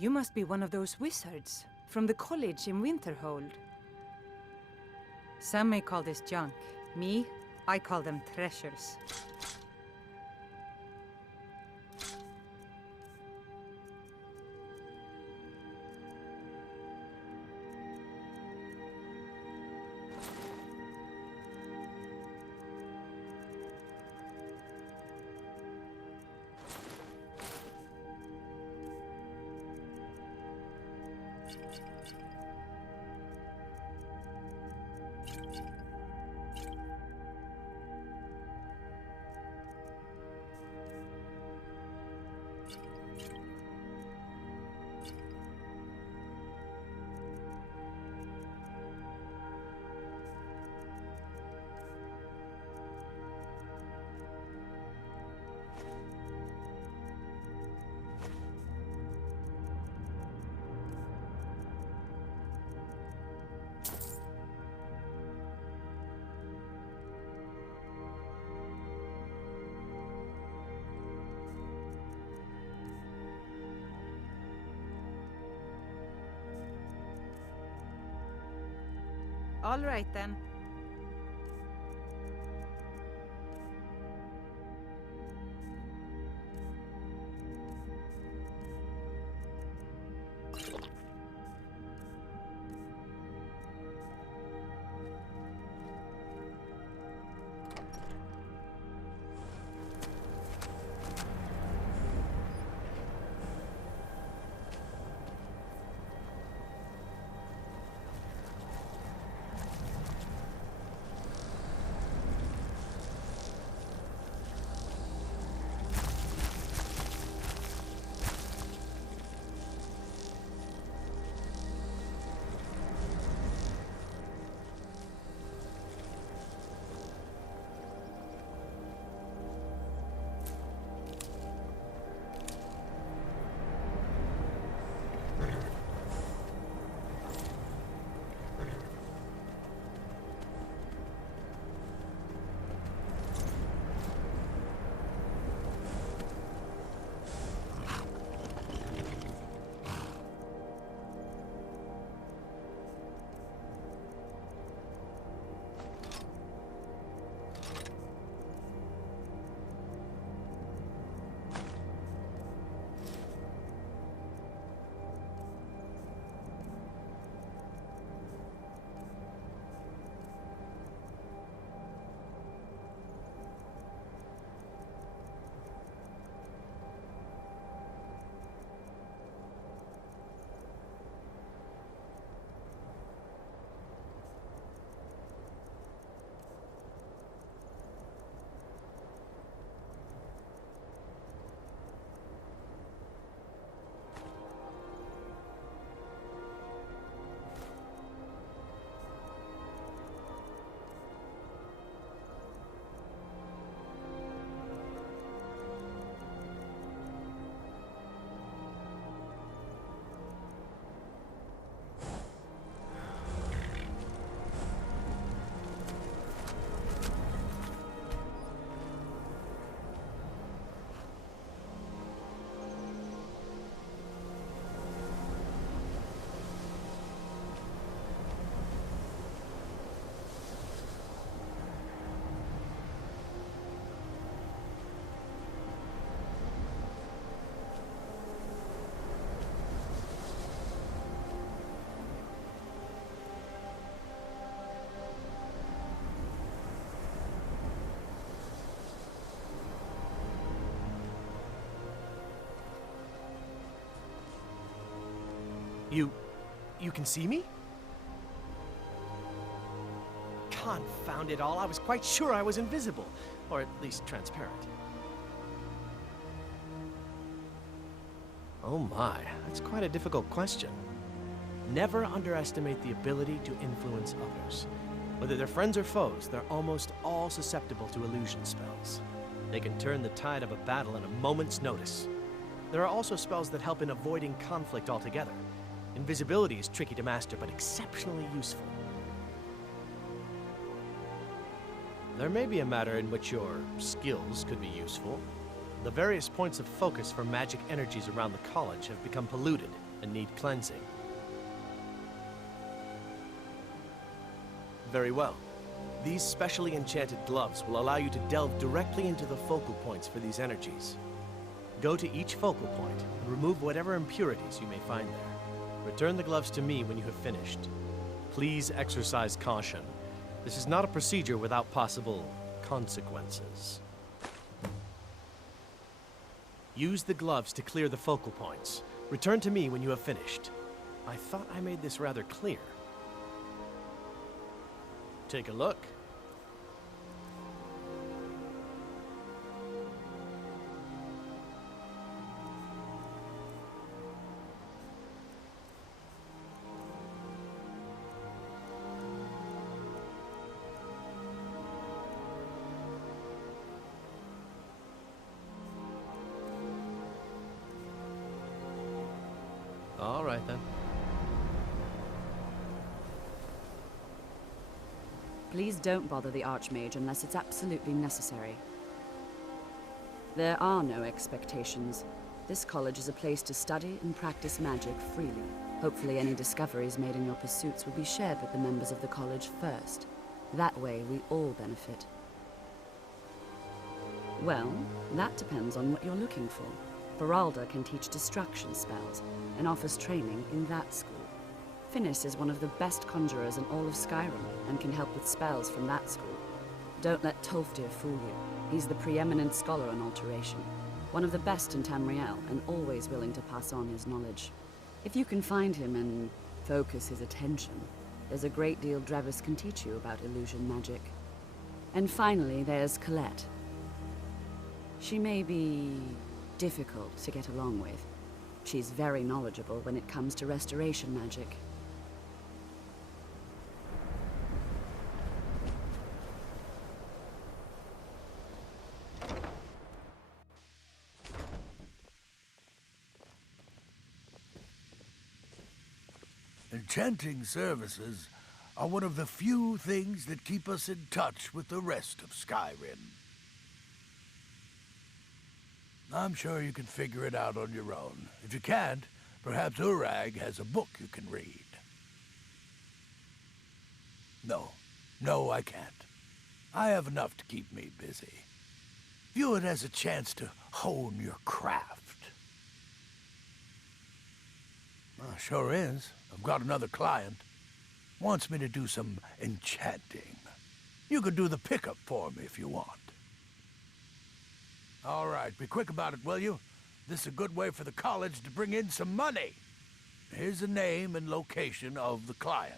You must be one of those wizards from the college in Winterhold. Some may call this junk. Me, I call them treasures. All right, then. You can see me? Confound it all, I was quite sure I was invisible, or at least transparent. Oh my, that's quite a difficult question. Never underestimate the ability to influence others. Whether they're friends or foes, they're almost all susceptible to illusion spells. They can turn the tide of a battle in a moment's notice. There are also spells that help in avoiding conflict altogether. Invisibility is tricky to master, but exceptionally useful. There may be a matter in which your skills could be useful. The various points of focus for magic energies around the college have become polluted, and need cleansing. Very well. These specially enchanted gloves will allow you to delve directly into the focal points for these energies. Go to each focal point and remove whatever impurities you may find there. Return the gloves to me when you have finished. Please exercise caution. This is not a procedure without possible consequences. Use the gloves to clear the focal points. Return to me when you have finished. I thought I made this rather clear. Take a look. All right, then. Please don't bother the Arch-Mage unless it's absolutely necessary. There are no expectations. This college is a place to study and practice magic freely. Hopefully any discoveries made in your pursuits will be shared with the members of the college first. That way, we all benefit. Well, that depends on what you're looking for. Beralda can teach destruction spells and offers training in that school. Finis is one of the best conjurers in all of Skyrim and can help with spells from that school. Don't let Tolfdir fool you. He's the preeminent scholar on alteration, one of the best in Tamriel and always willing to pass on his knowledge. If you can find him and focus his attention, there's a great deal Drevis can teach you about illusion magic. And finally, there's Colette. She may be difficult to get along with. She's very knowledgeable when it comes to restoration magic. Enchanting services are one of the few things that keep us in touch with the rest of Skyrim. I'm sure you can figure it out on your own. If you can't, perhaps Urag has a book you can read. No, I can't. I have enough to keep me busy. View it as a chance to hone your craft. Sure is. I've got another client. Wants me to do some enchanting. You could do the pickup for me if you want. All right, be quick about it, will you? This is a good way for the college to bring in some money. Here's the name and location of the client.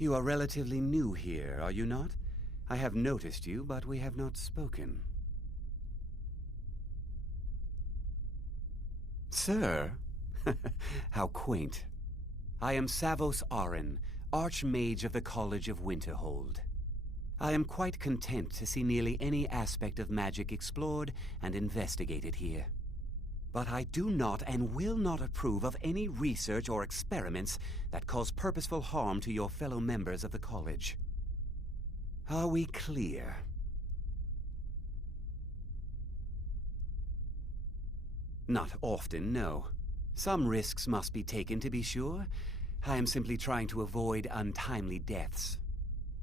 You are relatively new here, are you not? I have noticed you, but we have not spoken. Sir? How quaint. I am Savos Arin, Arch-Mage of the College of Winterhold. I am quite content to see nearly any aspect of magic explored and investigated here. But I do not and will not approve of any research or experiments that cause purposeful harm to your fellow members of the college. Are we clear? Not often, no. Some risks must be taken, to be sure. I am simply trying to avoid untimely deaths.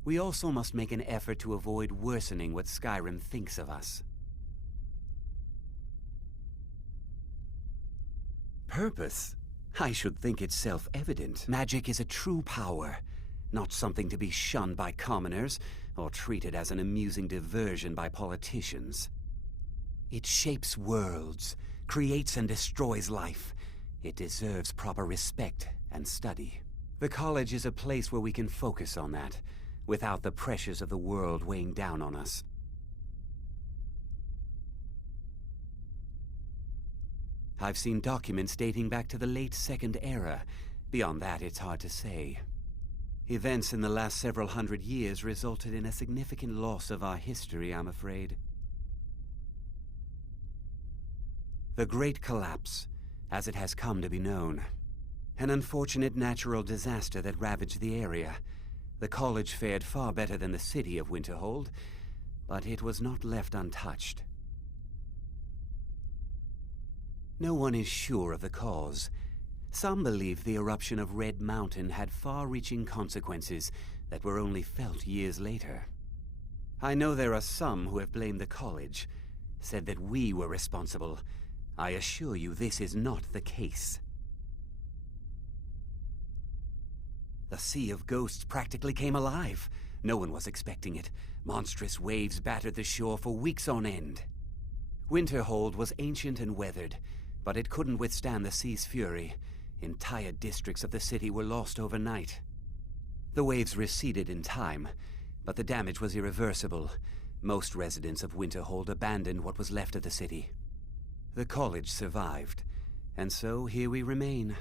We also must make an effort to avoid worsening what Skyrim thinks of us. Purpose? I should think it's self-evident. Magic is a true power, not something to be shunned by commoners, or treated as an amusing diversion by politicians. It shapes worlds, creates and destroys life. It deserves proper respect and study. The college is a place where we can focus on that, without the pressures of the world weighing down on us. I've seen documents dating back to the late Second Era. Beyond that, it's hard to say. Events in the last several hundred years resulted in a significant loss of our history, I'm afraid. The Great Collapse, as it has come to be known. An unfortunate natural disaster that ravaged the area. The college fared far better than the city of Winterhold, but it was not left untouched. No one is sure of the cause. Some believe the eruption of Red Mountain had far-reaching consequences that were only felt years later. I know there are some who have blamed the college, said that we were responsible. I assure you this is not the case. The Sea of Ghosts practically came alive. No one was expecting it. Monstrous waves battered the shore for weeks on end. Winterhold was ancient and weathered, but it couldn't withstand the sea's fury. Entire districts of the city were lost overnight. The waves receded in time, but the damage was irreversible. Most residents of Winterhold abandoned what was left of the city. The college survived, and so here we remain.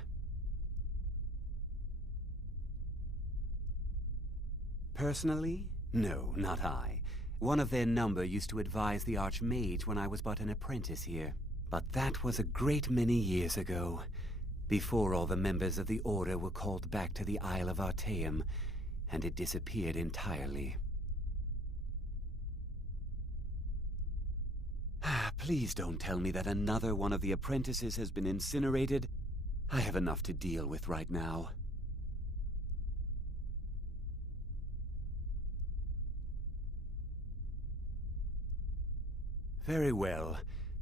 Personally? No, not I. One of their number used to advise the Arch-Mage when I was but an apprentice here. But that was a great many years ago, before all the members of the Order were called back to the Isle of Artaeum, and it disappeared entirely. Please don't tell me that another one of the apprentices has been incinerated. I have enough to deal with right now. Very well.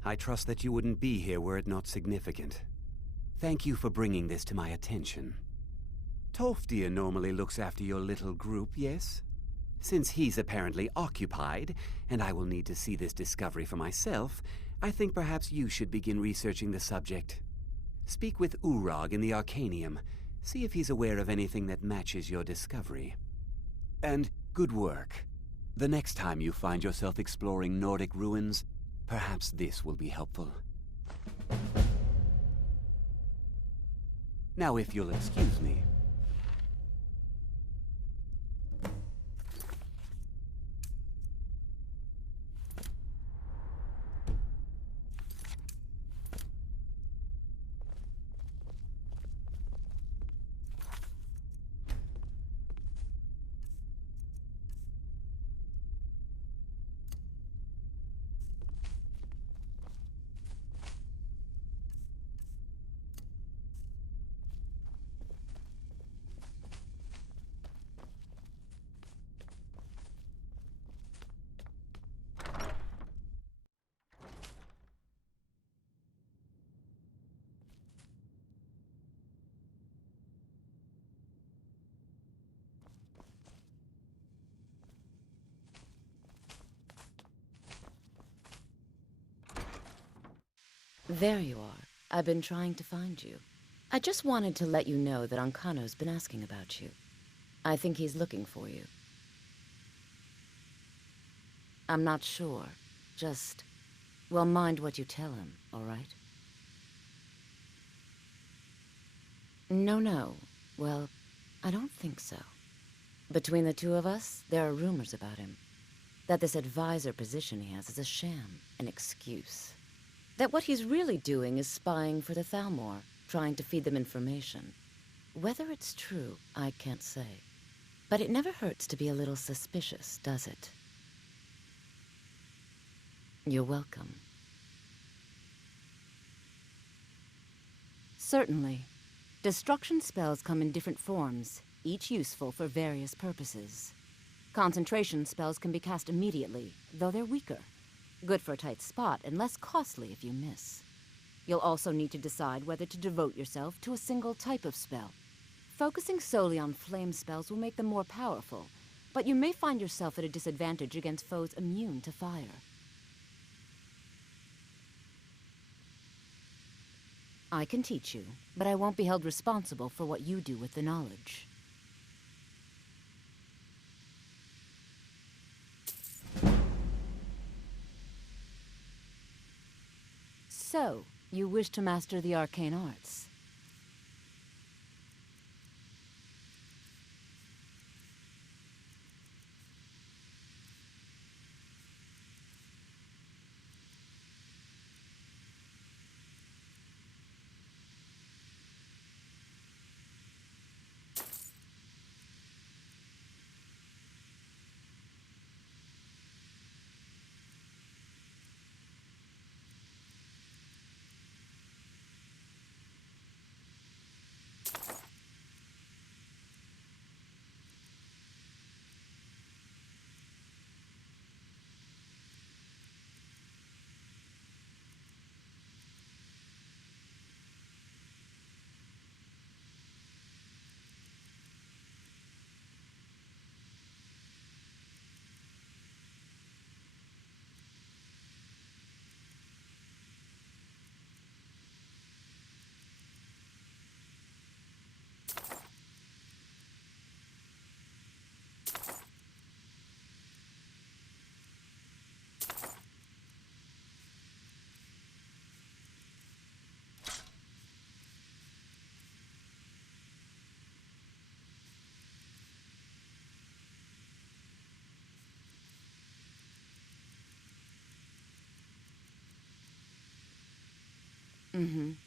I trust that you wouldn't be here were it not significant. Thank you for bringing this to my attention. Tolfdir normally looks after your little group, yes? Since he's apparently occupied, and I will need to see this discovery for myself, I think perhaps you should begin researching the subject. Speak with Urag in the Arcanium. See if he's aware of anything that matches your discovery. And good work. The next time you find yourself exploring Nordic ruins, perhaps this will be helpful. Now, if you'll excuse me. There you are. I've been trying to find you. I just wanted to let you know that Ancano's been asking about you. I think he's looking for you. I'm not sure. Just, well, mind what you tell him, all right? No. Well, I don't think so. Between the two of us, there are rumors about him. That this advisor position he has is a sham, an excuse. That what he's really doing is spying for the Thalmor, trying to feed them information. Whether it's true, I can't say. But it never hurts to be a little suspicious, does it? You're welcome. Certainly. Destruction spells come in different forms, each useful for various purposes. Concentration spells can be cast immediately, though they're weaker. Good for a tight spot and less costly if you miss. You'll also need to decide whether to devote yourself to a single type of spell. Focusing solely on flame spells will make them more powerful, but you may find yourself at a disadvantage against foes immune to fire. I can teach you, but I won't be held responsible for what you do with the knowledge. So, you wish to master the arcane arts? Mm-hmm.